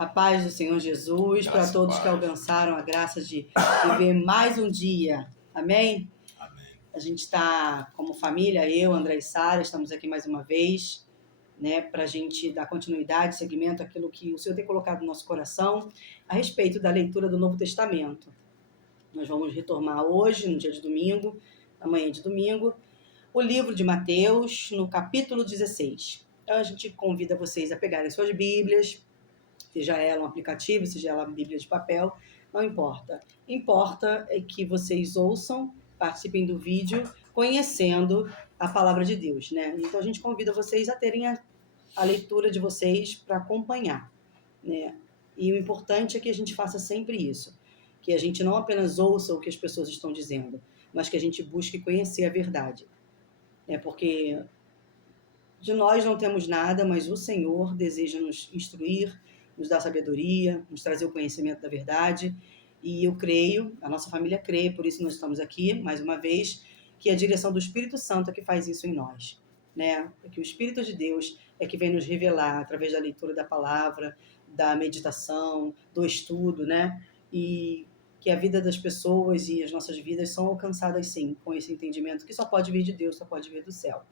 A paz do Senhor Jesus para todos que alcançaram a graça de viver mais um dia. Amém? Amém. A gente está, como família, eu, André e Sara, estamos aqui mais uma vez, né, para a gente dar continuidade, seguimento àquilo que o Senhor tem colocado no nosso coração a respeito da leitura do Novo Testamento. Nós vamos retomar hoje, no dia de domingo, amanhã de domingo, o livro de Mateus, no capítulo 16. Então, a gente convida vocês a pegarem suas Bíblias, seja ela um aplicativo, seja ela uma Bíblia de papel, não importa. Importa é que vocês ouçam, participem do vídeo, conhecendo a palavra de Deus, né? Então a gente convida vocês a terem a leitura de vocês para acompanhar, né? E o importante é que a gente faça sempre isso, que a gente não apenas ouça o que as pessoas estão dizendo, mas que a gente busque conhecer a verdade, né? Porque de nós não temos nada, mas o Senhor deseja nos instruir, nos dar sabedoria, nos trazer o conhecimento da verdade. E eu creio, a nossa família crê, por isso nós estamos aqui, mais uma vez, que a direção do Espírito Santo é que faz isso em nós, né? É que o Espírito de Deus é que vem nos revelar através da leitura da palavra, da meditação, do estudo, né? E que a vida das pessoas e as nossas vidas são alcançadas, sim, com esse entendimento que só pode vir de Deus, só pode vir do céu.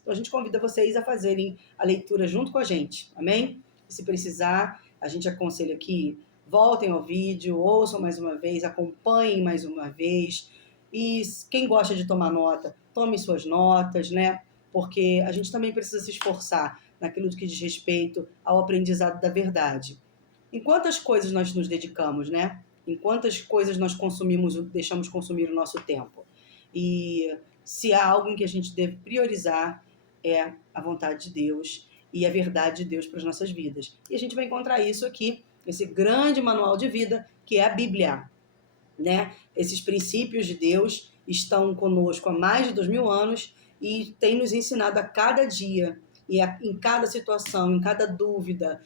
Então, a gente convida vocês a fazerem a leitura junto com a gente, amém? E se precisar, a gente aconselha que voltem ao vídeo, ouçam mais uma vez, acompanhem mais uma vez. E quem gosta de tomar nota, tome suas notas, né? Porque a gente também precisa se esforçar naquilo que diz respeito ao aprendizado da verdade. Em quantas coisas nós nos dedicamos, né? Em quantas coisas nós consumimos, deixamos consumir o nosso tempo. E se há algo em que a gente deve priorizar, é a vontade de Deus e a verdade de Deus para as nossas vidas. E a gente vai encontrar isso aqui, esse grande manual de vida, que é a Bíblia, né? Esses princípios de Deus estão conosco há mais de 2000 anos e têm nos ensinado a cada dia e em cada situação, em cada dúvida,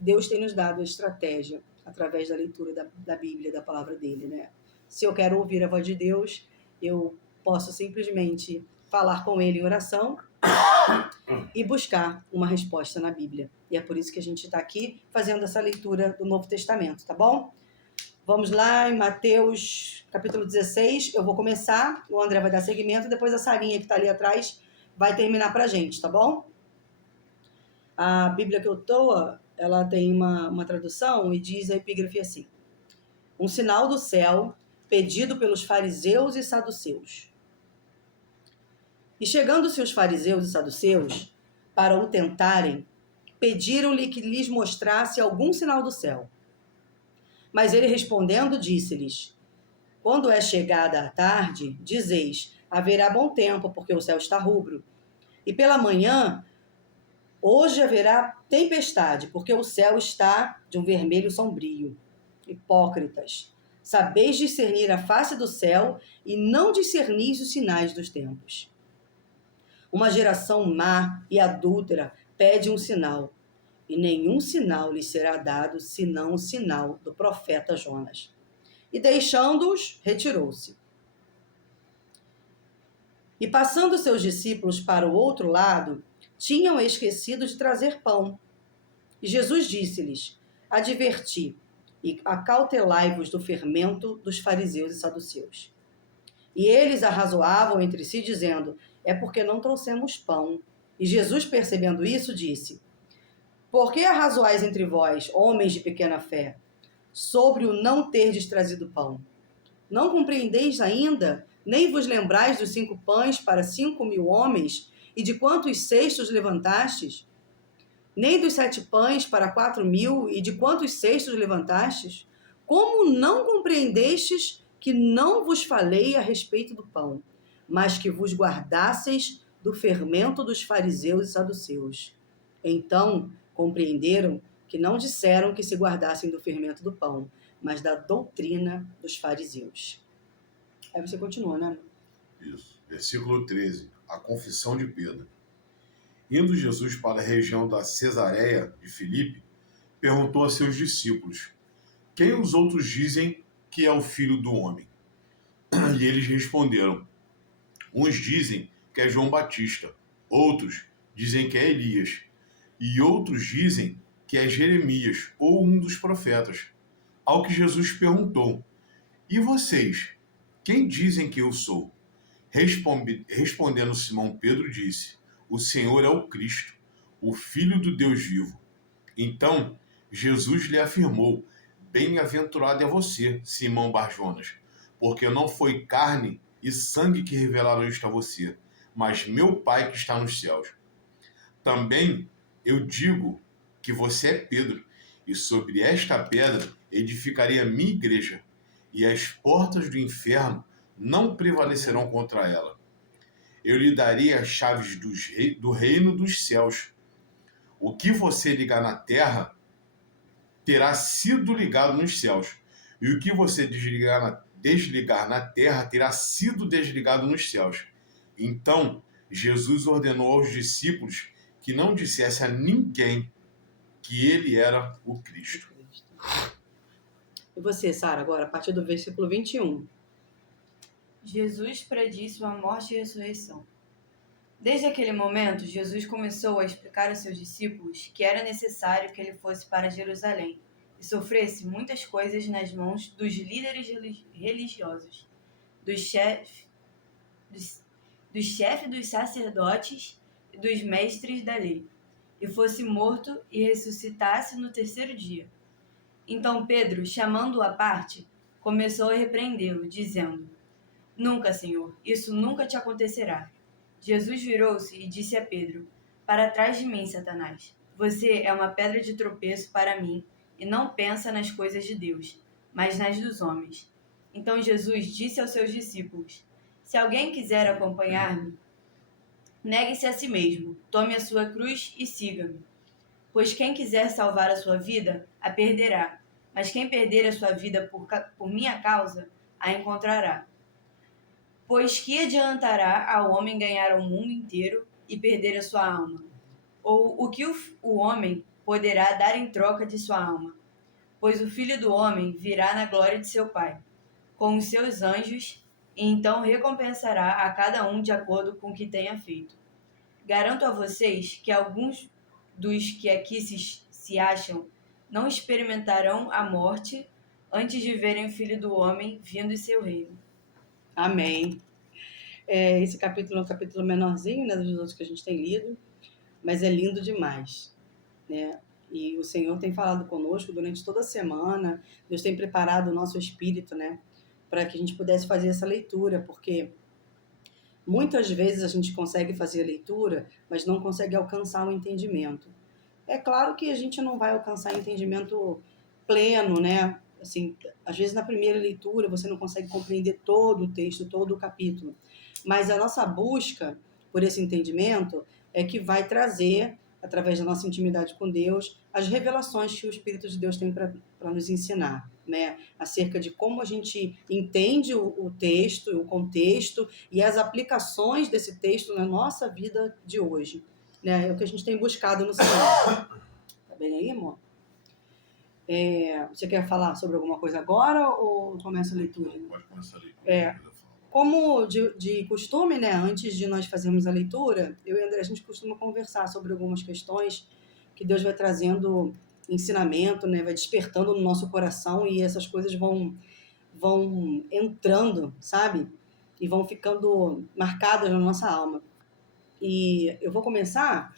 Deus tem nos dado a estratégia através da leitura da Bíblia, da palavra dele, né? Se eu quero ouvir a voz de Deus, eu posso simplesmente falar com ele em oração e buscar uma resposta na Bíblia. E é por isso que a gente está aqui fazendo essa leitura do Novo Testamento, tá bom? Vamos lá em Mateus capítulo 16. Eu vou começar, o André vai dar seguimento, depois a Sarinha que está ali atrás vai terminar para a gente, tá bom? A Bíblia que eu estou, ela tem uma tradução e diz a epígrafe assim: um sinal do céu pedido pelos fariseus e saduceus. E chegando-se os fariseus e saduceus, para o tentarem, pediram-lhe que lhes mostrasse algum sinal do céu. Mas ele respondendo, disse-lhes: quando é chegada a tarde, dizeis, haverá bom tempo, porque o céu está rubro. E pela manhã, hoje haverá tempestade, porque o céu está de um vermelho sombrio. Hipócritas, sabeis discernir a face do céu e não discernis os sinais dos tempos. Uma geração má e adúltera pede um sinal, e nenhum sinal lhe será dado, senão o sinal do profeta Jonas. E deixando-os, retirou-se. E passando seus discípulos para o outro lado, tinham esquecido de trazer pão. E Jesus disse-lhes: adverti, e acautelai-vos do fermento dos fariseus e saduceus. E eles arrazoavam entre si, dizendo: é porque não trouxemos pão. E Jesus, percebendo isso, disse: por que arrazoais entre vós, homens de pequena fé, sobre o não terdes trazido pão? Não compreendeis ainda, nem vos lembrais dos 5 pães para 5.000 homens, e de quantos cestos levantastes? Nem dos 7 pães para 4.000, e de quantos cestos levantastes? Como não compreendestes que não vos falei a respeito do pão, mas que vos guardasseis do fermento dos fariseus e saduceus? Então compreenderam que não disseram que se guardassem do fermento do pão, mas da doutrina dos fariseus. Aí você continua, né? Isso. Versículo 13. A confissão de Pedro. Indo Jesus para a região da Cesareia de Filipe, perguntou a seus discípulos: quem os outros dizem que é o Filho do Homem? E eles responderam: uns dizem que é João Batista, outros dizem que é Elias, e outros dizem que é Jeremias ou um dos profetas. Ao que Jesus perguntou: E vocês, quem dizem que eu sou? Respondendo Simão Pedro disse: O Senhor é o Cristo, o Filho do Deus vivo. Então Jesus lhe afirmou: Bem-aventurado é você, Simão Bar-Jonas, porque não foi carne e sangue que revelaram isto a você, mas meu Pai que está nos céus. Também eu digo que você é Pedro, e sobre esta pedra edificarei a minha igreja, e as portas do inferno não prevalecerão contra ela. Eu lhe darei as chaves do reino dos céus. O que você ligar na terra terá sido ligado nos céus, e o que você desligar na terra terá sido desligado nos céus. Então Jesus ordenou aos discípulos que não dissesse a ninguém que ele era o Cristo. E você, Sara, agora, a partir do versículo 21. Jesus predisse sua morte e ressurreição. Desde aquele momento, Jesus começou a explicar aos seus discípulos que era necessário que ele fosse para Jerusalém e sofresse muitas coisas nas mãos dos líderes religiosos, dos chefes dos sacerdotes e dos mestres da lei, e fosse morto e ressuscitasse no terceiro dia. Então Pedro, chamando-o à parte, começou a repreendê-lo, dizendo: Nunca, Senhor, isso nunca te acontecerá. Jesus virou-se e disse a Pedro: Para trás de mim, Satanás. Você é uma pedra de tropeço para mim e não pensa nas coisas de Deus, mas nas dos homens. Então Jesus disse aos seus discípulos: Se alguém quiser acompanhar-me, negue-se a si mesmo, tome a sua cruz e siga-me. Pois quem quiser salvar a sua vida, a perderá. Mas quem perder a sua vida por minha causa, a encontrará. Pois que adiantará ao homem ganhar o mundo inteiro e perder a sua alma? Ou o que o homem poderá dar em troca de sua alma? Pois o Filho do Homem virá na glória de seu Pai, com os seus anjos, e então recompensará a cada um de acordo com o que tenha feito. Garanto a vocês que alguns dos que aqui se acham não experimentarão a morte antes de verem o Filho do Homem vindo em seu reino. Amém. Esse capítulo é um capítulo menorzinho, né, dos outros que a gente tem lido, mas é lindo demais, né? E o Senhor tem falado conosco durante toda a semana. Deus tem preparado o nosso espírito, né, para que a gente pudesse fazer essa leitura, porque muitas vezes a gente consegue fazer a leitura, mas não consegue alcançar o entendimento. É claro que a gente não vai alcançar entendimento pleno, né? Assim, às vezes na primeira leitura você não consegue compreender todo o texto, todo o capítulo. Mas a nossa busca por esse entendimento é que vai trazer, através da nossa intimidade com Deus, as revelações que o Espírito de Deus tem para nos ensinar, né? Acerca de como a gente entende o texto, o contexto e as aplicações desse texto na nossa vida de hoje. Né? É o que a gente tem buscado no Senhor. Tá bem aí, amor? Você quer falar sobre alguma coisa agora ou começa a leitura? Pode começar a leitura. Como de costume, né, antes de nós fazermos a leitura, eu e a André, a gente costuma conversar sobre algumas questões que Deus vai trazendo ensinamento, né, vai despertando no nosso coração e essas coisas vão entrando, sabe? E vão ficando marcadas na nossa alma. E eu vou começar.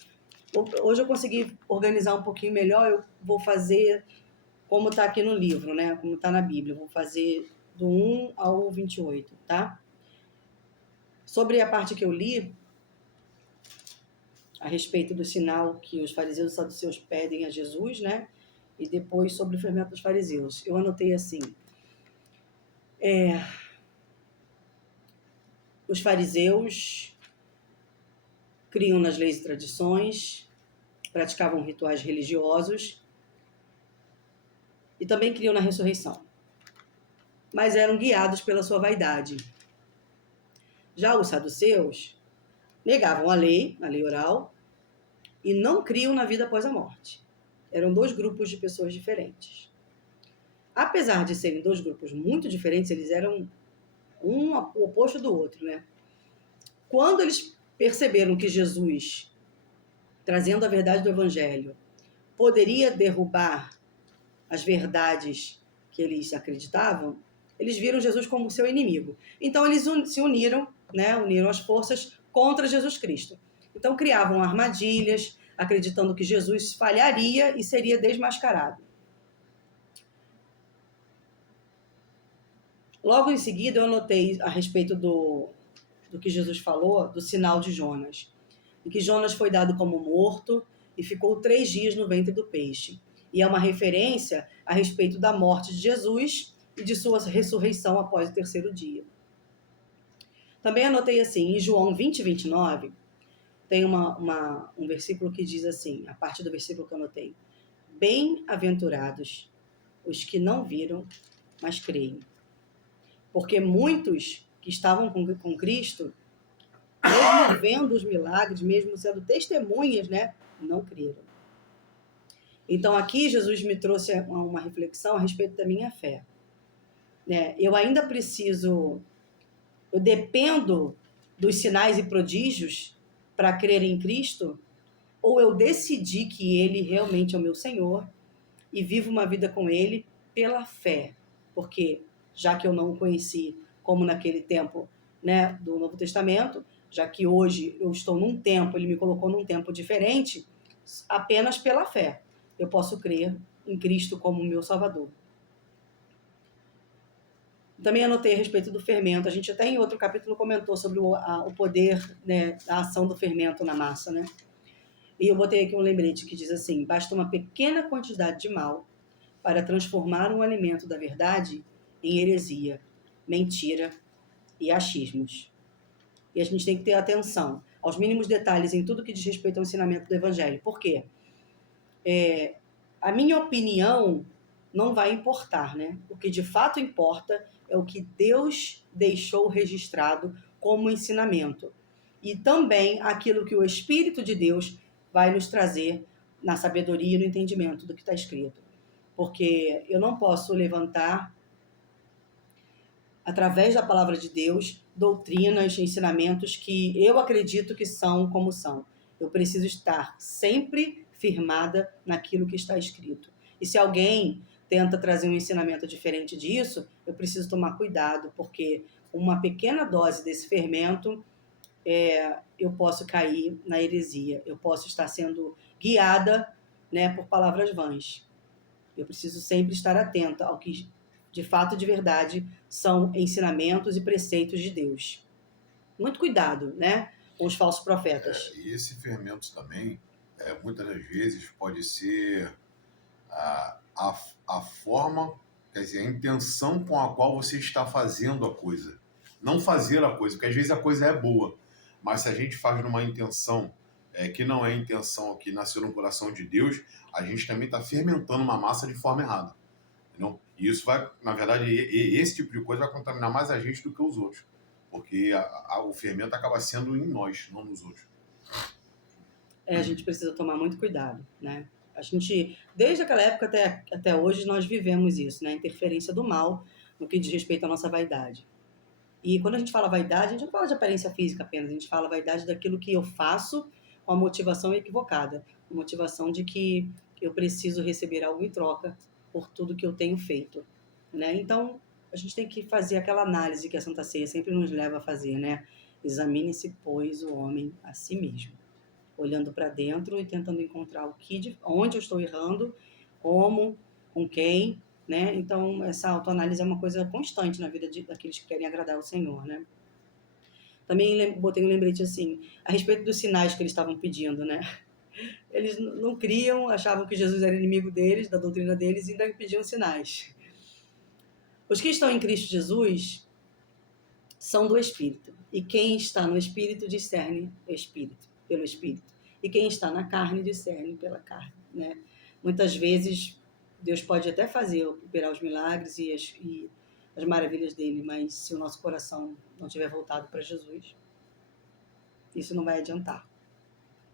Hoje eu consegui organizar um pouquinho melhor. Eu vou fazer como está aqui no livro, né? Como está na Bíblia. Eu vou fazer do 1 ao 28, tá? Sobre a parte que eu li, a respeito do sinal que os fariseus e saduceus pedem a Jesus, né? E depois sobre o fermento dos fariseus. Eu anotei assim. Os fariseus criam nas leis e tradições, praticavam rituais religiosos e também criam na ressurreição. Mas eram guiados pela sua vaidade. Já os saduceus negavam a lei oral, e não criam na vida após a morte. Eram dois grupos de pessoas diferentes. Apesar de serem dois grupos muito diferentes, eles eram um o oposto do outro, né? Quando eles perceberam que Jesus, trazendo a verdade do Evangelho, poderia derrubar as verdades que eles acreditavam, eles viram Jesus como seu inimigo. Então eles se uniram, né, uniram as forças contra Jesus Cristo. Então criavam armadilhas, acreditando que Jesus falharia e seria desmascarado. Logo em seguida eu anotei a respeito do que Jesus falou, do sinal de Jonas, em que Jonas foi dado como morto e ficou 3 dias no ventre do peixe. E é uma referência a respeito da morte de Jesus e de sua ressurreição após o 3º dia. Também anotei assim, em João 20, 29, tem um versículo que diz assim, a parte do versículo que eu anotei: bem-aventurados os que não viram, mas creem. Porque muitos que estavam com Cristo, mesmo vendo os milagres, mesmo sendo testemunhas, né, não creram. Então aqui Jesus me trouxe uma reflexão a respeito da minha fé. Eu ainda preciso, eu dependo dos sinais e prodígios para crer em Cristo, ou eu decidi que Ele realmente é o meu Senhor e vivo uma vida com Ele pela fé, porque já que eu não o conheci como naquele tempo, né, do Novo Testamento, já que hoje eu estou num tempo, Ele me colocou num tempo diferente, apenas pela fé eu posso crer em Cristo como meu Salvador. Também anotei a respeito do fermento. A gente até em outro capítulo comentou sobre o poder, né, da ação do fermento na massa, né? E eu botei aqui um lembrete que diz assim: basta uma pequena quantidade de mal para transformar um alimento da verdade em heresia, mentira e achismos. E a gente tem que ter atenção aos mínimos detalhes em tudo que diz respeito ao ensinamento do Evangelho. Por quê? A minha opinião não vai importar, né? O que de fato importa é o que Deus deixou registrado como ensinamento. E também aquilo que o Espírito de Deus vai nos trazer na sabedoria e no entendimento do que está escrito. Porque eu não posso levantar, através da palavra de Deus, doutrinas, ensinamentos que eu acredito que são como são. Eu preciso estar sempre firmada naquilo que está escrito. E se alguém tenta trazer um ensinamento diferente disso, eu preciso tomar cuidado, porque uma pequena dose desse fermento, eu posso cair na heresia, eu posso estar sendo guiada, né, por palavras vãs. Eu preciso sempre estar atenta ao que, de fato, de verdade, são ensinamentos e preceitos de Deus. Muito cuidado, né, com os falsos profetas. E esse fermento também, muitas das vezes, pode ser a forma, quer dizer, a intenção com a qual você está fazendo a coisa. Não fazer a coisa, porque às vezes a coisa é boa, mas se a gente faz numa intenção que não é a intenção que nasceu no coração de Deus, a gente também está fermentando uma massa de forma errada. Entendeu? E isso vai, na verdade, esse tipo de coisa vai contaminar mais a gente do que os outros, porque o fermento acaba sendo em nós, não nos outros. A gente precisa tomar muito cuidado, né? A gente, desde aquela época até hoje, nós vivemos isso, né? A interferência do mal no que diz respeito à nossa vaidade. E quando a gente fala vaidade, a gente não fala de aparência física apenas, a gente fala vaidade daquilo que eu faço com a motivação equivocada, a motivação de que eu preciso receber algo em troca por tudo que eu tenho feito, né? Então, a gente tem que fazer aquela análise que a Santa Ceia sempre nos leva a fazer, né? Examine-se, pois, o homem a si mesmo, olhando para dentro e tentando encontrar onde eu estou errando, como, com quem, né? Então, essa autoanálise é uma coisa constante na vida daqueles que querem agradar ao Senhor, né? Também botei um lembrete assim, a respeito dos sinais que eles estavam pedindo, né? Eles não criam, achavam que Jesus era inimigo deles, da doutrina deles, e ainda pediam sinais. Os que estão em Cristo Jesus são do Espírito. E quem está no Espírito discerne o Espírito, pelo Espírito. E quem está na carne discerne pela carne, né? Muitas vezes Deus pode até operar os milagres e as maravilhas dele, mas se o nosso coração não estiver voltado para Jesus, isso não vai adiantar,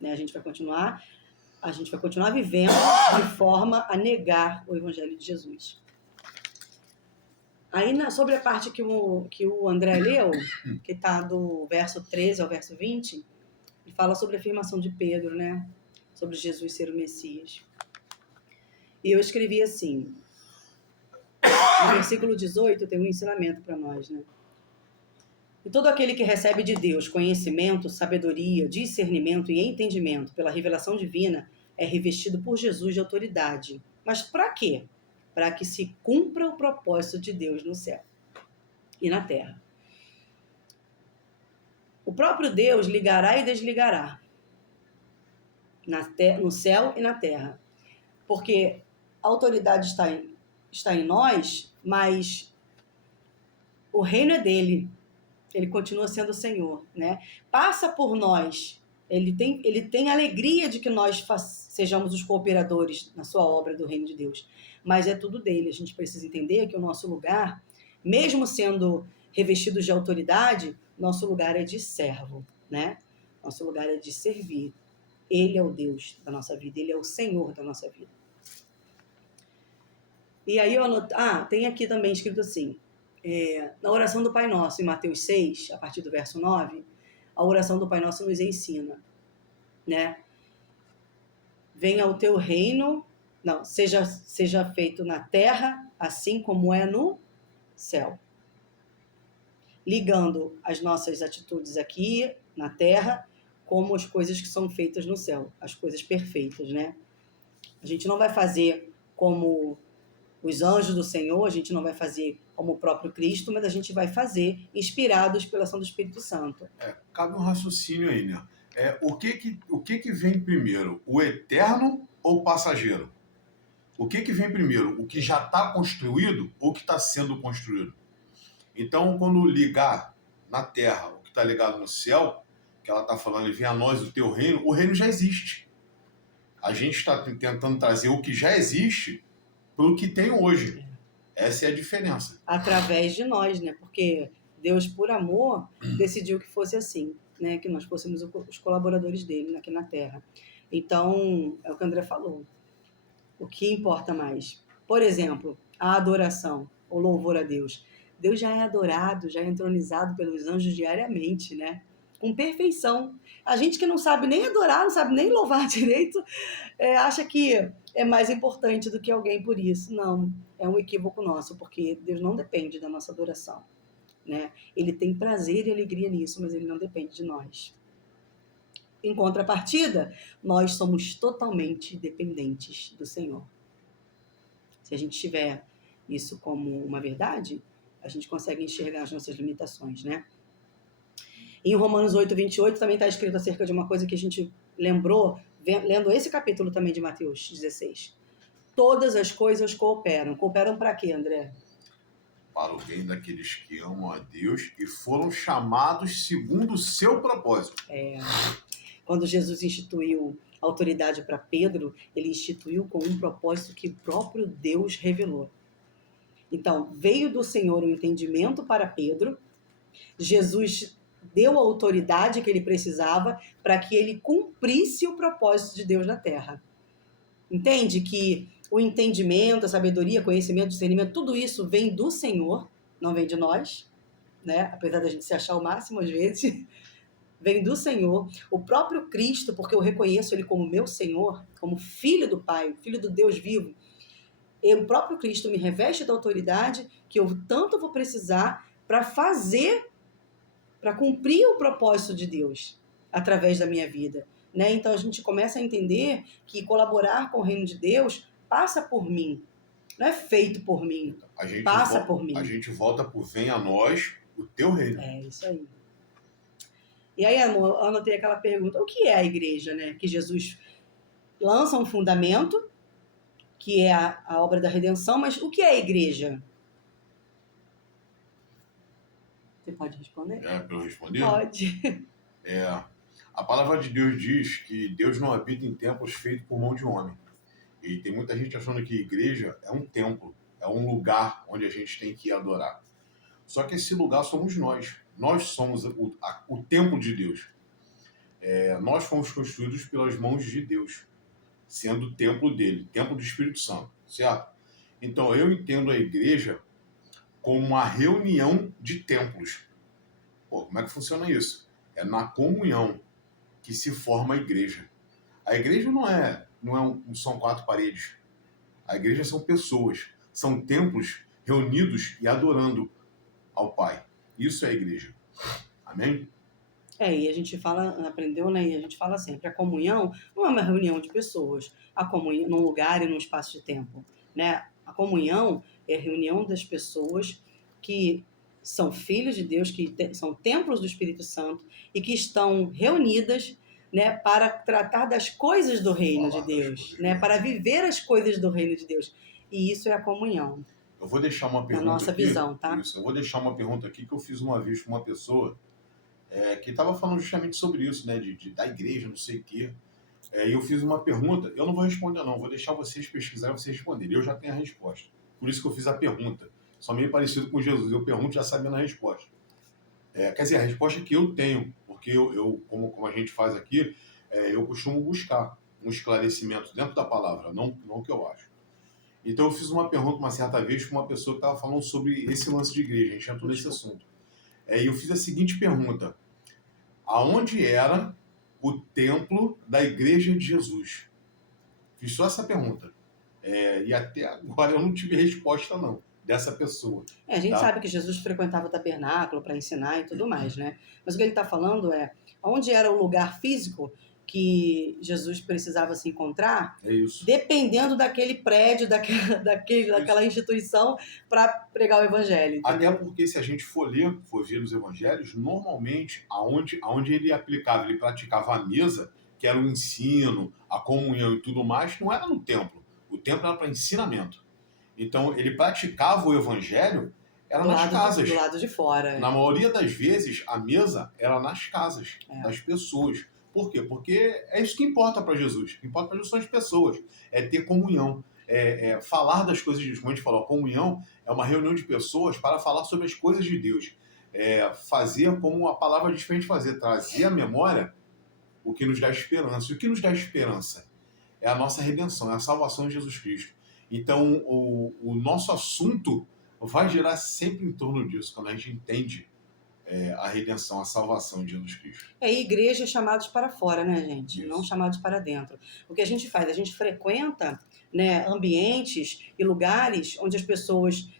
né? A gente vai continuar vivendo de forma a negar o Evangelho de Jesus. Aí, sobre a parte que o André leu, que está do verso 13 ao verso 20, ele fala sobre a afirmação de Pedro, né? Sobre Jesus ser o Messias. E eu escrevi assim, no versículo 18 tem um ensinamento para nós, né? E todo aquele que recebe de Deus conhecimento, sabedoria, discernimento e entendimento pela revelação divina é revestido por Jesus de autoridade. Mas para quê? Para que se cumpra o propósito de Deus no céu e na terra. O próprio Deus ligará e desligará no céu e na terra. Porque a autoridade está em nós, mas o reino é dele. Ele continua sendo o Senhor, né? Passa por nós. Ele tem alegria de que nós sejamos os cooperadores na sua obra do reino de Deus. Mas é tudo dele. A gente precisa entender que o nosso lugar, mesmo sendo revestidos de autoridade, nosso lugar é de servo, né? Nosso lugar é de servir. Ele é o Deus da nossa vida. Ele é o Senhor da nossa vida. E aí eu anotei... tem aqui também escrito assim... na oração do Pai Nosso, em Mateus 6, a partir do verso 9, a oração do Pai Nosso nos ensina, né? Venha o teu reino, seja feito na terra, assim como é no céu. Ligando as nossas atitudes aqui na terra, como as coisas que são feitas no céu, as coisas perfeitas, né? A gente não vai fazer como os anjos do Senhor, a gente não vai fazer como o próprio Cristo, mas a gente vai fazer inspirados pela ação do Espírito Santo. Cabe um raciocínio aí, né? O que vem primeiro? O eterno ou o passageiro? O que vem primeiro? O que já está construído ou o que está sendo construído? Então, quando ligar na terra o que está ligado no céu, que ela está falando, vem a nós o teu reino, o reino já existe. A gente está tentando trazer o que já existe para o que tem hoje. Essa é a diferença. Através de nós, né? Porque Deus, por amor, decidiu que fosse assim, né? Que nós fôssemos os colaboradores dele aqui na Terra. Então, é o que o André falou. O que importa mais? Por exemplo, a adoração, o louvor a Deus. Deus já é adorado, já é entronizado pelos anjos diariamente, né? Com perfeição. A gente que não sabe nem adorar, não sabe nem louvar direito, acha que é mais importante do que alguém por isso. Não, é um equívoco nosso, porque Deus não depende da nossa adoração, né? Ele tem prazer e alegria nisso, mas ele não depende de nós. Em contrapartida, nós somos totalmente dependentes do Senhor. Se a gente tiver isso como uma verdade, a gente consegue enxergar as nossas limitações, né? Em Romanos 8, 28 também está escrito acerca de uma coisa que a gente lembrou lendo esse capítulo também de Mateus 16. Todas as coisas cooperam. Cooperam para quê, André? Para o bem daqueles que amam a Deus e foram chamados segundo o seu propósito. Quando Jesus instituiu autoridade para Pedro, ele instituiu com um propósito que o próprio Deus revelou. Então, veio do Senhor o entendimento para Pedro, Jesus deu a autoridade que ele precisava para que ele cumprisse o propósito de Deus na Terra. Entende que o entendimento, a sabedoria, conhecimento, discernimento, tudo isso vem do Senhor, não vem de nós, né? Apesar da gente se achar o máximo às vezes, vem do Senhor. O próprio Cristo, porque eu reconheço ele como meu Senhor, como filho do Pai, filho do Deus vivo, o próprio Cristo me reveste da autoridade que eu tanto vou precisar para cumprir o propósito de Deus através da minha vida, né? Então a gente começa a entender que colaborar com o reino de Deus passa por mim, não é feito por mim, passa por mim. A gente volta por vem a nós o teu reino. É isso aí. E aí, amor, eu anotei aquela pergunta, o que é a igreja, né? Que Jesus lança um fundamento, que é a obra da redenção, mas o que é a igreja? Você pode responder? Para eu responder? Pode. A palavra de Deus diz que Deus não habita em templos feitos por mão de homem. E tem muita gente achando que igreja é um templo, é um lugar onde a gente tem que ir adorar. Só que esse lugar somos nós. Nós somos o templo de Deus. Nós fomos construídos pelas mãos de Deus, sendo o templo dele, templo do Espírito Santo, certo? Então eu entendo a igreja como uma reunião de templos. Como é que funciona isso? É na comunhão que se forma a igreja. A igreja não são 4 paredes. A igreja são pessoas, são templos reunidos e adorando ao Pai. Isso é a igreja. Amém? E a gente fala, aprendeu, né? E a gente fala sempre, a comunhão não é uma reunião de pessoas, a comunhão num lugar e num espaço de tempo, né? A comunhão é a reunião das pessoas que são filhos de Deus, que são templos do Espírito Santo e que estão reunidas, né, para tratar das coisas do reino de Deus, né? Para viver as coisas do reino de Deus. E isso é a comunhão. Eu vou deixar uma pergunta na nossa aqui, visão, tá? Isso, eu vou deixar uma pergunta aqui que eu fiz uma vez com uma pessoa que estava falando justamente sobre isso, né? Da igreja, não sei o quê. E eu fiz uma pergunta, eu não vou responder não, vou deixar vocês pesquisarem e vocês responderem. Eu já tenho a resposta. Por isso que eu fiz a pergunta. Só meio parecido com Jesus, eu pergunto já sabendo a resposta. Quer dizer, a resposta que eu tenho, porque como a gente faz aqui, eu costumo buscar um esclarecimento dentro da palavra, não o que eu acho. Então eu fiz uma pergunta uma certa vez com uma pessoa que estava falando sobre esse lance de igreja, a gente entrou nesse assunto. E eu fiz a seguinte pergunta: aonde era o templo da igreja de Jesus? Fiz só essa pergunta. E até agora eu não tive resposta não, dessa pessoa. A gente Tá? sabe que Jesus frequentava o tabernáculo para ensinar e tudo mais, né? Mas o que ele está falando é onde era o lugar físico que Jesus precisava se encontrar, É isso. dependendo daquele prédio, daquela instituição para pregar o evangelho. Entendeu? Até porque se a gente for ver os evangelhos, normalmente aonde ele aplicava, ele praticava a mesa, que era o ensino, a comunhão e tudo mais, não era no templo. O templo era para ensinamento. Então ele praticava o evangelho era nas casas. Do lado de fora. Na maioria das vezes, a mesa era nas casas das pessoas. Por quê? Porque é isso que importa para Jesus. O que importa para Jesus são as pessoas. É ter comunhão. Falar das coisas de Deus. Como a gente falou, a comunhão é uma reunião de pessoas para falar sobre as coisas de Deus. Fazer como a palavra diz para a gente fazer. Trazer à memória o que nos dá esperança. E o que nos dá esperança? É a nossa redenção, é a salvação de Jesus Cristo. Então, o nosso assunto vai girar sempre em torno disso, quando a gente entende a redenção, a salvação de Jesus Cristo. Igrejas chamados para fora, né, gente? Isso. Não chamados para dentro. O que a gente faz? A gente frequenta, né, ambientes e lugares onde as pessoas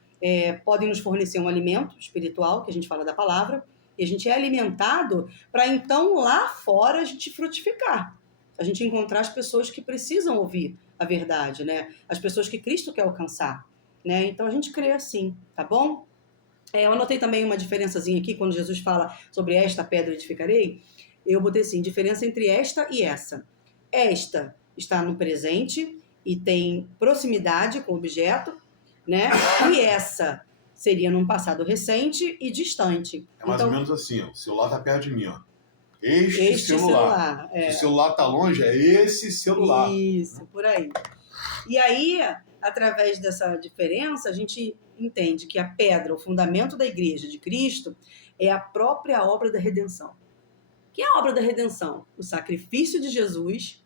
podem nos fornecer um alimento espiritual, que a gente fala da palavra, e a gente é alimentado para então lá fora a gente frutificar. A gente encontrar as pessoas que precisam ouvir a verdade, né? As pessoas que Cristo quer alcançar, né? Então a gente crê assim, tá bom? Eu anotei também uma diferençazinha aqui, quando Jesus fala sobre esta pedra edificarei, eu botei assim, diferença entre esta e essa. Esta está no presente e tem proximidade com o objeto, né? E essa seria num passado recente e distante. É mais ou menos assim, ó, o celular está perto de mim, ó. Este celular. Se o celular está longe, é esse celular. Isso, por aí. E aí, através dessa diferença, a gente entende que a pedra, o fundamento da igreja de Cristo, é a própria obra da redenção. O que é a obra da redenção? O sacrifício de Jesus,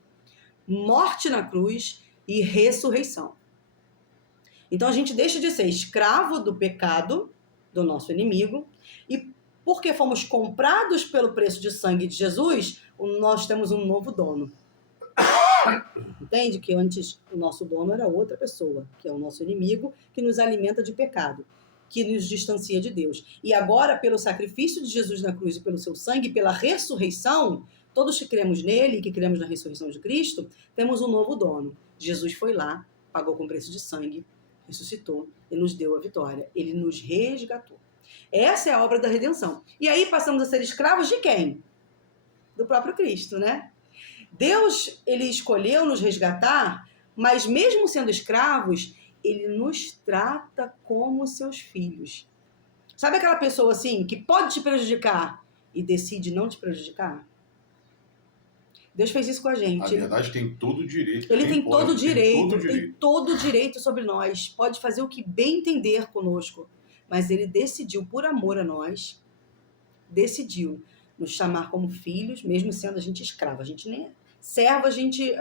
morte na cruz e ressurreição. Então a gente deixa de ser escravo do pecado do nosso inimigo e porque fomos comprados pelo preço de sangue de Jesus, nós temos um novo dono. Entende? Que antes o nosso dono era outra pessoa, que é o nosso inimigo, que nos alimenta de pecado, que nos distancia de Deus. E agora, pelo sacrifício de Jesus na cruz e pelo seu sangue, pela ressurreição, todos que cremos nele, que cremos na ressurreição de Cristo, temos um novo dono. Jesus foi lá, pagou com preço de sangue, ressuscitou e nos deu a vitória. Ele nos resgatou. Essa é a obra da redenção. E aí passamos a ser escravos de quem? Do próprio Cristo, né? Deus, ele escolheu nos resgatar, mas mesmo sendo escravos, ele nos trata como seus filhos. Sabe aquela pessoa assim, que pode te prejudicar e decide não te prejudicar? Deus fez isso com a gente. Na verdade, tem todo o direito. Ele tem todo o direito sobre nós. Pode fazer o que bem entender conosco. Mas ele decidiu, por amor a nós, decidiu nos chamar como filhos, mesmo sendo a gente escravo. A gente nem é servo, a gente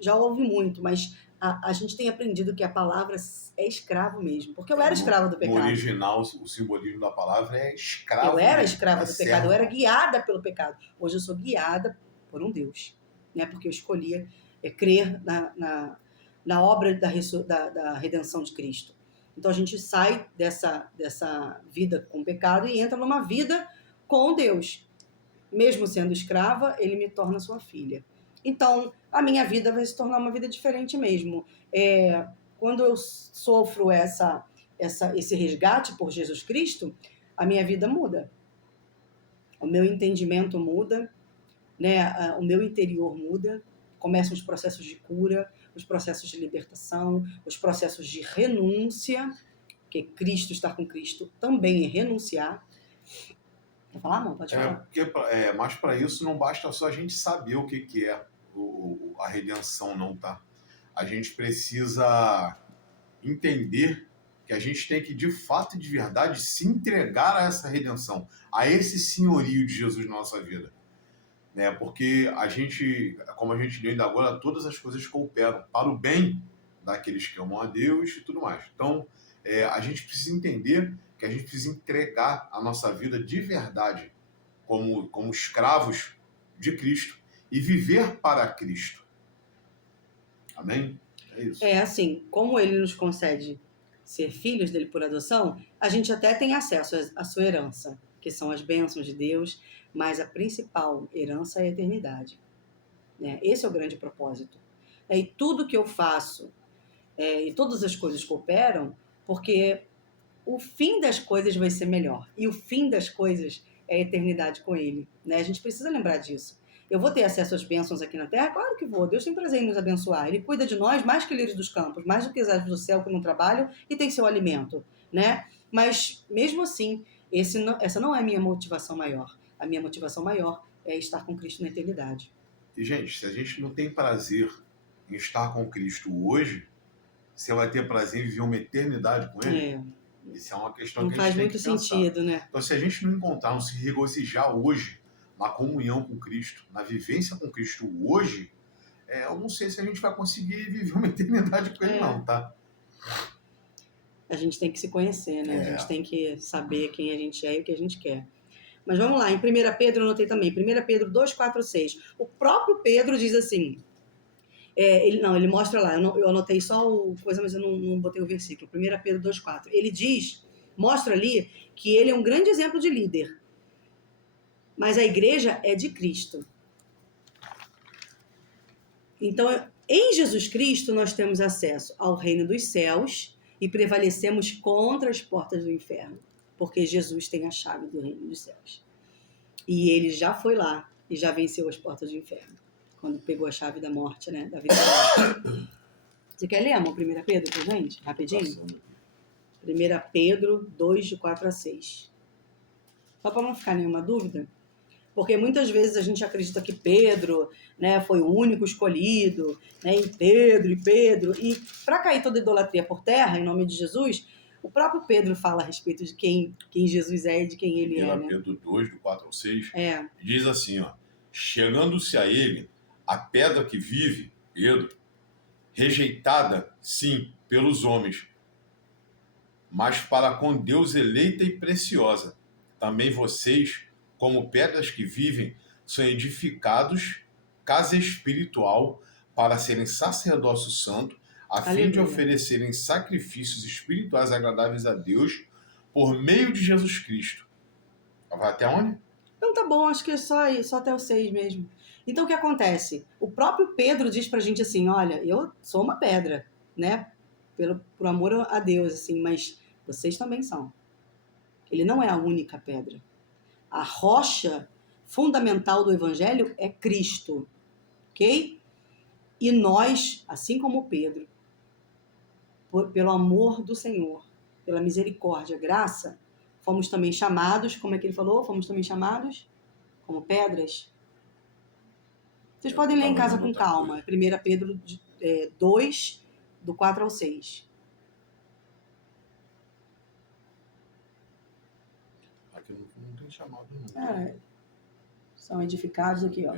já ouve muito, mas a gente tem aprendido que a palavra é escravo mesmo. Porque eu era escrava do pecado. No original, o simbolismo da palavra é escravo. Eu era escrava do pecado, eu era guiada pelo pecado. Hoje eu sou guiada por um Deus, né? Porque eu escolhia crer na obra da redenção de Cristo. Então a gente sai dessa vida com pecado e entra numa vida com Deus. Mesmo sendo escrava, ele me torna sua filha. Então, a minha vida vai se tornar uma vida diferente mesmo. Quando eu sofro esse resgate por Jesus Cristo, a minha vida muda. O meu entendimento muda, né? O meu interior muda. Começam os processos de cura, os processos de libertação, os processos de renúncia, porque Cristo, estar com Cristo também é renunciar. Quer falar, amor? Pode falar. Mas para isso não basta só a gente saber o que é a redenção, não, tá? A gente precisa entender que a gente tem que, de fato e de verdade, se entregar a essa redenção, a esse senhorio de Jesus na nossa vida. Né? Porque a gente, como a gente leu ainda agora, todas as coisas cooperam para o bem daqueles que amam a Deus e tudo mais. Então, a gente precisa entender que a gente precisa entregar a nossa vida de verdade como escravos de Cristo e viver para Cristo. Amém? É isso. Assim, como ele nos concede ser filhos dele por adoção, a gente até tem acesso à sua herança, que são as bênçãos de Deus, mas a principal herança é a eternidade. Né? Esse é o grande propósito. E tudo que eu faço, e todas as coisas cooperam, porque o fim das coisas vai ser melhor. E o fim das coisas é a eternidade com ele. Né? A gente precisa lembrar disso. Eu vou ter acesso às bênçãos aqui na Terra? Claro que vou. Deus tem prazer em nos abençoar. Ele cuida de nós mais que lírios dos campos, mais do que as aves do céu que não trabalham e tem seu alimento. Né? Mas, mesmo assim, essa não é a minha motivação maior. A minha motivação maior é estar com Cristo na eternidade. E, gente, se a gente não tem prazer em estar com Cristo hoje, você vai ter prazer em viver uma eternidade com Ele? Isso é uma questão que a gente tem que pensar. Não faz muito sentido, né? Então, se a gente não encontrar, não se regozijar hoje na comunhão com Cristo, na vivência com Cristo hoje, eu não sei se a gente vai conseguir viver uma eternidade com Ele, não, tá? A gente tem que se conhecer, né? A gente tem que saber quem a gente é e o que a gente quer. Mas vamos lá, em 1 Pedro, eu anotei também, 1 Pedro 2, 4, 6. O próprio Pedro diz assim, ele mostra lá, eu anotei só coisa, mas eu não botei o versículo. 1 Pedro 2, 4. Ele mostra ali que ele é um grande exemplo de líder. Mas a igreja é de Cristo. Então, em Jesus Cristo, nós temos acesso ao reino dos céus e prevalecemos contra as portas do inferno, porque Jesus tem a chave do reino dos céus. E ele já foi lá e já venceu as portas do inferno, quando pegou a chave da morte, né? Da vida da morte. Você quer ler, amor, 1 Pedro pra gente? Rapidinho? 1 Pedro 2, de 4 a 6. Só para não ficar nenhuma dúvida. Porque muitas vezes a gente acredita que Pedro, né, foi o único escolhido, né, e Pedro. E para cair toda idolatria por terra, em nome de Jesus, o próprio Pedro fala a respeito de quem Jesus é e de quem ele é. Né? Pedro 2, do 4 ao 6, diz assim, chegando-se a ele, a pedra que vive, Pedro, rejeitada, sim, pelos homens, mas para com Deus eleita e preciosa. Também vocês, como pedras que vivem, são edificados, casa espiritual, para serem sacerdócio santo, a fim de oferecerem sacrifícios espirituais agradáveis a Deus, por meio de Jesus Cristo. Vai até onde? Então tá bom, acho que é só até o 6 mesmo. Então o que acontece? O próprio Pedro diz pra gente assim, olha, eu sou uma pedra, né? Por amor a Deus, assim, mas vocês também são. Ele não é a única pedra. A rocha fundamental do evangelho é Cristo, ok? E nós, assim como Pedro, pelo amor do Senhor, pela misericórdia, graça, fomos também chamados, como é que ele falou? Fomos também chamados como pedras. Vocês podem ler em casa com calma. 1 Pedro 2, do 4 ao 6. Aqui não tem chamado, não. São edificados aqui, ó.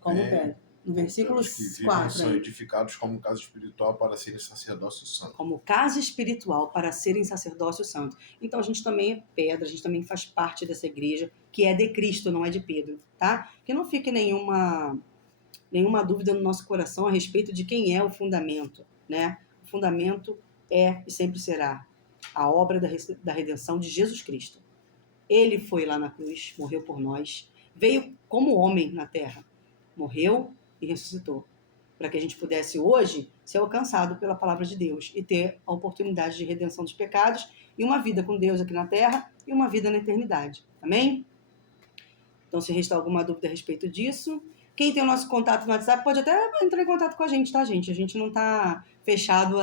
Como pedra. No versículo 4. São edificados como casa espiritual para serem sacerdócio santo. Como casa espiritual para serem sacerdócio santo. Então a gente também é pedra, a gente também faz parte dessa igreja, que é de Cristo, não é de Pedro, tá? Que não fique nenhuma dúvida no nosso coração a respeito de quem é o fundamento. né? O fundamento é e sempre será a obra da redenção de Jesus Cristo. Ele foi lá na cruz, morreu por nós, veio como homem na terra, morreu e ressuscitou, para que a gente pudesse hoje ser alcançado pela palavra de Deus e ter a oportunidade de redenção dos pecados e uma vida com Deus aqui na terra e uma vida na eternidade. Amém? Então, se restar alguma dúvida a respeito disso, quem tem o nosso contato no WhatsApp pode até entrar em contato com a gente, tá, gente? A gente não está fechado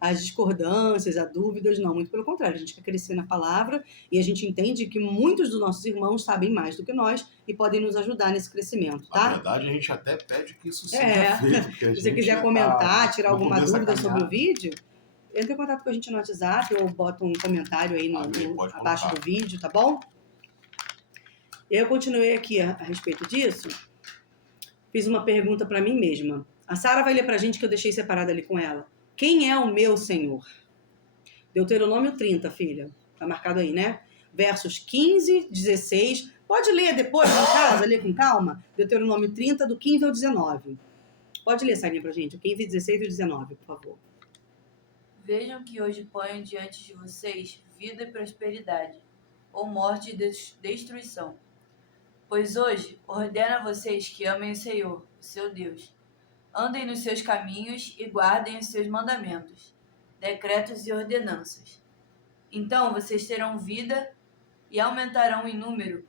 às discordâncias, a dúvidas, não. Muito pelo contrário, a gente quer crescer na palavra e a gente entende que muitos dos nossos irmãos sabem mais do que nós e podem nos ajudar nesse crescimento, tá? Na verdade, a gente até pede que isso seja feito. Se você quiser comentar, tirar alguma dúvida sobre o vídeo, entre em contato com a gente no WhatsApp ou bota um comentário aí abaixo do vídeo, tá bom? Eu continuei aqui a respeito disso, fiz uma pergunta para mim mesma. A Sara vai ler para a gente que eu deixei separada ali com ela. Quem é o meu Senhor? Deuteronômio 30, filha. Tá marcado aí, né? Versos 15, 16. Pode ler depois em casa, ler com calma. Deuteronômio 30, do 15 ao 19. Pode ler, Sarinha, pra gente. O 15, 16 e 19, por favor. Vejam que hoje ponho diante de vocês vida e prosperidade, ou morte e destruição. Pois hoje ordeno a vocês que amem o Senhor, o seu Deus. Andem nos seus caminhos e guardem os seus mandamentos, decretos e ordenanças. Então vocês terão vida e aumentarão em número.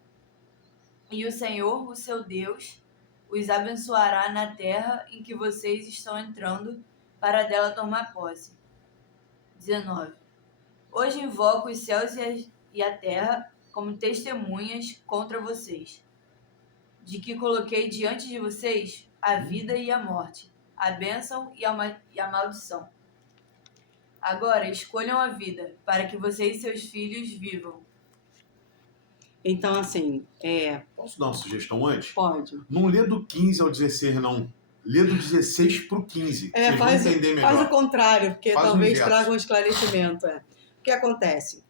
E o Senhor, o seu Deus, os abençoará na terra em que vocês estão entrando para dela tomar posse. 19. Hoje invoco os céus e a terra como testemunhas contra vocês, de que coloquei diante de vocês a vida e a morte, a bênção e a maldição. Agora escolham a vida, para que vocês e seus filhos vivam. Então, assim, Posso dar uma sugestão antes? Pode. Não lê do 15 ao 16, não. Lê do 16 pro 15. Vocês vão entender melhor. Faz o contrário, porque Faz talvez um traga um esclarecimento. O que acontece?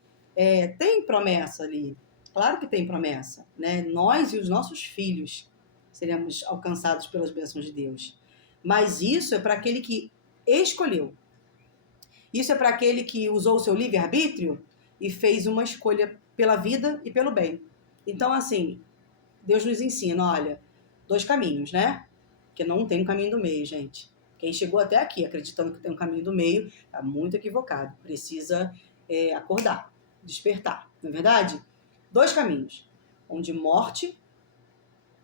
Tem promessa ali. Claro que tem promessa, né? Nós e os nossos filhos seremos alcançados pelas bênçãos de Deus. Mas isso é para aquele que escolheu. Isso é para aquele que usou o seu livre-arbítrio e fez uma escolha pela vida e pelo bem. Então, assim, Deus nos ensina, olha, 2 caminhos, né? Porque não tem um caminho do meio, gente. Quem chegou até aqui acreditando que tem um caminho do meio está muito equivocado. Precisa acordar, despertar, não é verdade? 2 caminhos, um de morte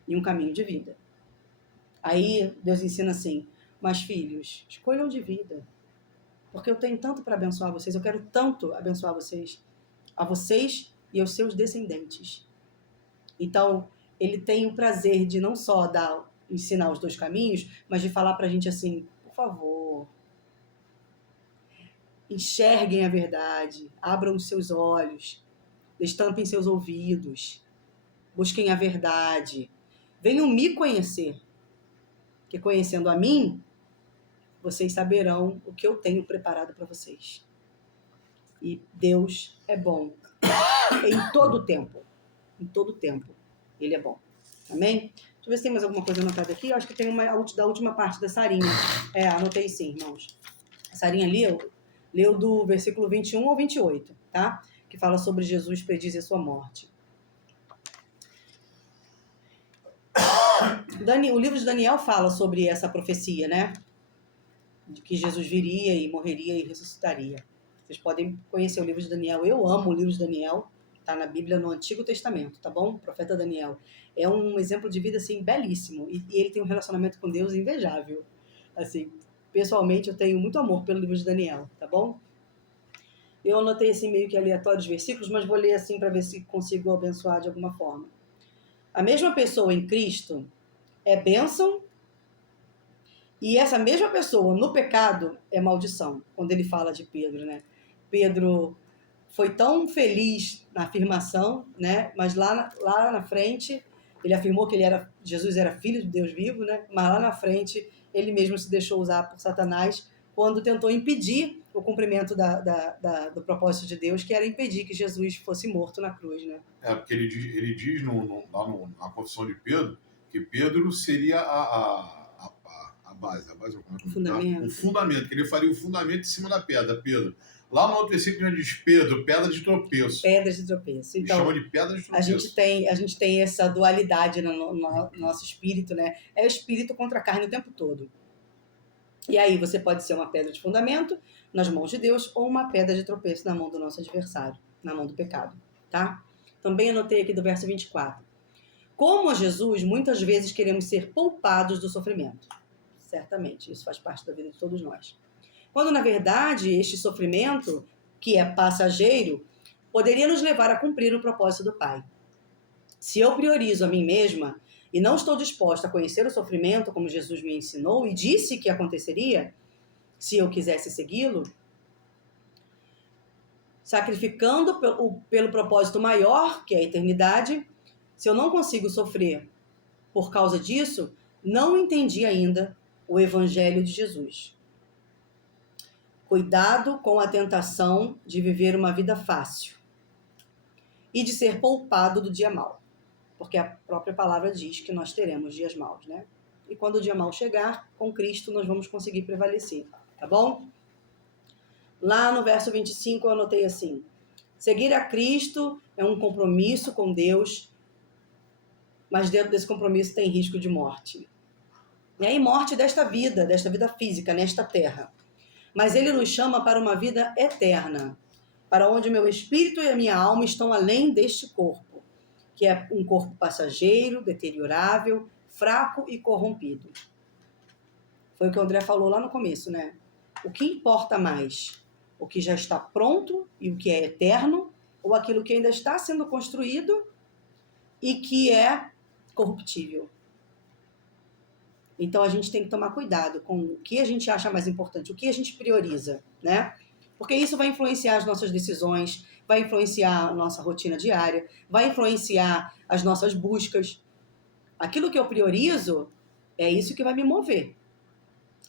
e um caminho de vida. Aí Deus ensina assim, mas filhos, escolham de vida, porque eu tenho tanto para abençoar vocês, eu quero tanto abençoar vocês, a vocês e aos seus descendentes. Então, ele tem o prazer de não só ensinar os 2 caminhos, mas de falar para a gente assim, por favor, enxerguem a verdade, abram os seus olhos, destampem seus ouvidos, busquem a verdade, venham me conhecer, que conhecendo a mim, vocês saberão o que eu tenho preparado para vocês. E Deus é bom em todo tempo. Em todo tempo. Ele é bom. Amém? Deixa eu ver se tem mais alguma coisa anotada aqui. Eu acho que tem da última parte da Sarinha. Anotei sim, irmãos. A Sarinha leu do versículo 21 ao 28, tá? Que fala sobre Jesus predizer sua morte. O livro de Daniel fala sobre essa profecia, né? De que Jesus viria e morreria e ressuscitaria. Vocês podem conhecer o livro de Daniel. Eu amo o livro de Daniel. Está na Bíblia no Antigo Testamento, tá bom? O profeta Daniel. É um exemplo de vida, assim, belíssimo. E ele tem um relacionamento com Deus invejável. Assim, pessoalmente, eu tenho muito amor pelo livro de Daniel, tá bom? Eu anotei, assim, meio que aleatórios versículos, mas vou ler, assim, para ver se consigo abençoar de alguma forma. A mesma pessoa em Cristo é bênção e essa mesma pessoa no pecado é maldição, quando ele fala de Pedro, né? Pedro foi tão feliz na afirmação, né? Mas lá na frente, ele afirmou que Jesus era filho de Deus vivo, né? Mas lá na frente, ele mesmo se deixou usar por Satanás quando tentou impedir o cumprimento do propósito de Deus, que era impedir que Jesus fosse morto na cruz, né? Porque ele diz lá na confissão de Pedro que Pedro seria a base O fundamento. O fundamento, que ele faria o fundamento em cima da pedra, Pedro. Lá no outro versículo já diz Pedro, pedra de tropeço. Pedras de tropeço. Ele Então, chama de pedra de a tropeço. gente tem essa dualidade no nosso espírito, né? É o espírito contra a carne o tempo todo. E aí você pode ser uma pedra de fundamento nas mãos de Deus ou uma pedra de tropeço na mão do nosso adversário, na mão do pecado, tá? Também anotei aqui do verso 24. Como Jesus, muitas vezes queremos ser poupados do sofrimento. Certamente, isso faz parte da vida de todos nós. Quando, na verdade, este sofrimento, que é passageiro, poderia nos levar a cumprir o propósito do Pai. Se eu priorizo a mim mesma e não estou disposta a conhecer o sofrimento como Jesus me ensinou e disse que aconteceria, se eu quisesse segui-lo, sacrificando pelo propósito maior, que é a eternidade, se eu não consigo sofrer por causa disso, não entendi ainda o Evangelho de Jesus. Cuidado com a tentação de viver uma vida fácil e de ser poupado do dia mau, porque a própria palavra diz que nós teremos dias maus, né? E quando o dia mau chegar, com Cristo nós vamos conseguir prevalecer, tá bom? Lá no verso 25 eu anotei assim: seguir a Cristo é um compromisso com Deus, mas dentro desse compromisso tem risco de morte. E aí, morte desta vida física, nesta terra. Mas ele nos chama para uma vida eterna, para onde o meu espírito e a minha alma estão além deste corpo, que é um corpo passageiro, deteriorável, fraco e corrompido. Foi o que o André falou lá no começo, né? O que importa mais? O que já está pronto e o que é eterno, ou aquilo que ainda está sendo construído e que é corruptível? Então a gente tem que tomar cuidado com o que a gente acha mais importante, o que a gente prioriza, né? Porque isso vai influenciar as nossas decisões, vai influenciar a nossa rotina diária, vai influenciar as nossas buscas. Aquilo que eu priorizo é isso que vai me mover.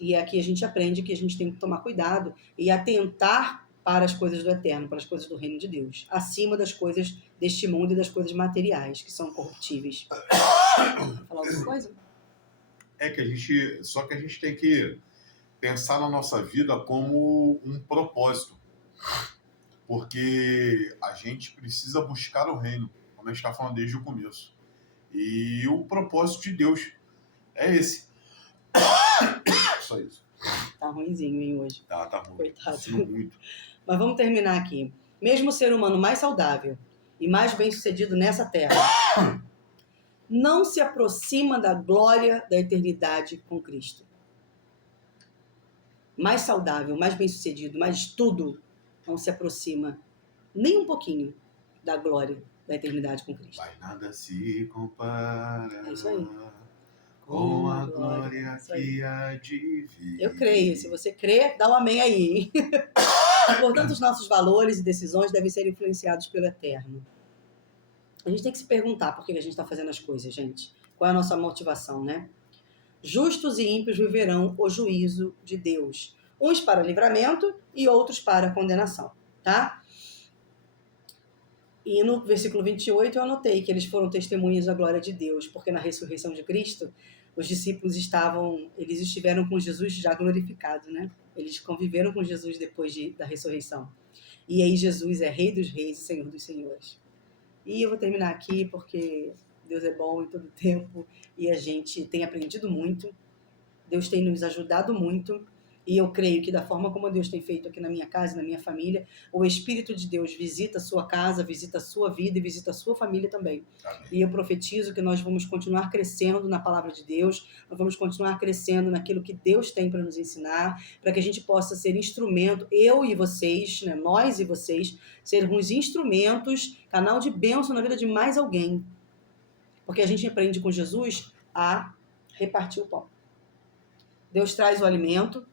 E aqui a gente aprende que a gente tem que tomar cuidado e atentar para as coisas do eterno, para as coisas do reino de Deus, acima das coisas deste mundo e das coisas materiais, que são corruptíveis. Quer falar alguma coisa? Só que a gente tem que pensar na nossa vida como um propósito, porque a gente precisa buscar o reino, como a gente está falando desde o começo. E o propósito de Deus é esse. Só isso. Tá ruinzinho, hein, hoje. Tá ruim. Coitado. Muito. Mas vamos terminar aqui. Mesmo o ser humano mais saudável e mais bem-sucedido nessa terra não se aproxima da glória da eternidade com Cristo. Mais saudável, mais bem-sucedido, mais tudo, não se aproxima nem um pouquinho da glória da eternidade com Cristo. Mas nada se compara É isso aí. com a glória que há de vir. Eu creio. Se você crê, dá um amém aí. Portanto, os nossos valores e decisões devem ser influenciados pelo eterno. A gente tem que se perguntar por que a gente está fazendo as coisas, gente. Qual é a nossa motivação, né? Justos e ímpios viverão o juízo de Deus. Uns para livramento e outros para condenação, tá? E no versículo 28 eu anotei que eles foram testemunhas da glória de Deus, porque na ressurreição de Cristo, os discípulos eles estiveram com Jesus já glorificado, né? Eles conviveram com Jesus depois da ressurreição. E aí Jesus é Rei dos Reis e Senhor dos Senhores. E eu vou terminar aqui porque Deus é bom em todo tempo e a gente tem aprendido muito. Deus tem nos ajudado muito. E eu creio que da forma como Deus tem feito aqui na minha casa e na minha família, o Espírito de Deus visita a sua casa, visita a sua vida e visita a sua família também. Amém. E eu profetizo que nós vamos continuar crescendo na palavra de Deus, nós vamos continuar crescendo naquilo que Deus tem para nos ensinar, para que a gente possa ser instrumento, eu e vocês, né, nós e vocês, sermos instrumentos, canal de bênção na vida de mais alguém. Porque a gente aprende com Jesus a repartir o pão. Deus traz o alimento.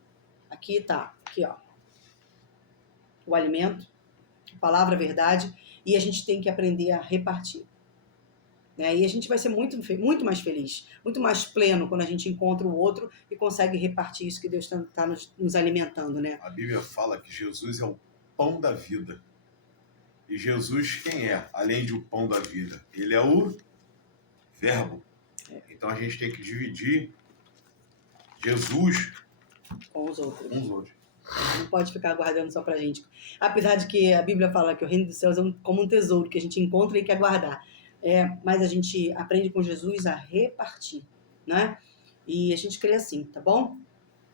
Aqui tá, aqui ó, o alimento, a palavra, a verdade, e a gente tem que aprender a repartir. Né? E a gente vai ser muito, muito mais feliz, muito mais pleno quando a gente encontra o outro e consegue repartir isso que Deus está nos alimentando, né? A Bíblia fala que Jesus é o pão da vida. E Jesus quem é? Além de o pão da vida, ele é o verbo. Então a gente tem que dividir Jesus com os outros. com os outros. Não pode ficar guardando só pra gente. Apesar de que a Bíblia fala que o reino dos céus é como um tesouro que a gente encontra e quer guardar. Mas a gente aprende com Jesus a repartir, né? E a gente crê assim, tá bom?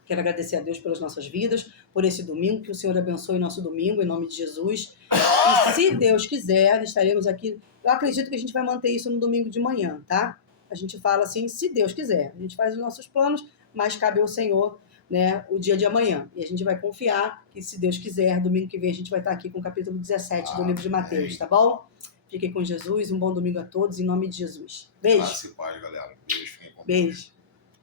Quero agradecer a Deus pelas nossas vidas, por esse domingo, que o Senhor abençoe nosso domingo, em nome de Jesus. E se Deus quiser, estaremos aqui. Eu acredito que a gente vai manter isso no domingo de manhã, tá? A gente fala assim, se Deus quiser. A gente faz os nossos planos, mas cabe ao Senhor, né, o dia de amanhã. E a gente vai confiar que, se Deus quiser, domingo que vem a gente vai estar aqui com o capítulo 17 do livro de Mateus, tá bom? Fiquem com Jesus, um bom domingo a todos, em nome de Jesus. Beijo. Graça e paz, galera. Beijo, fiquem com Deus. Beijo.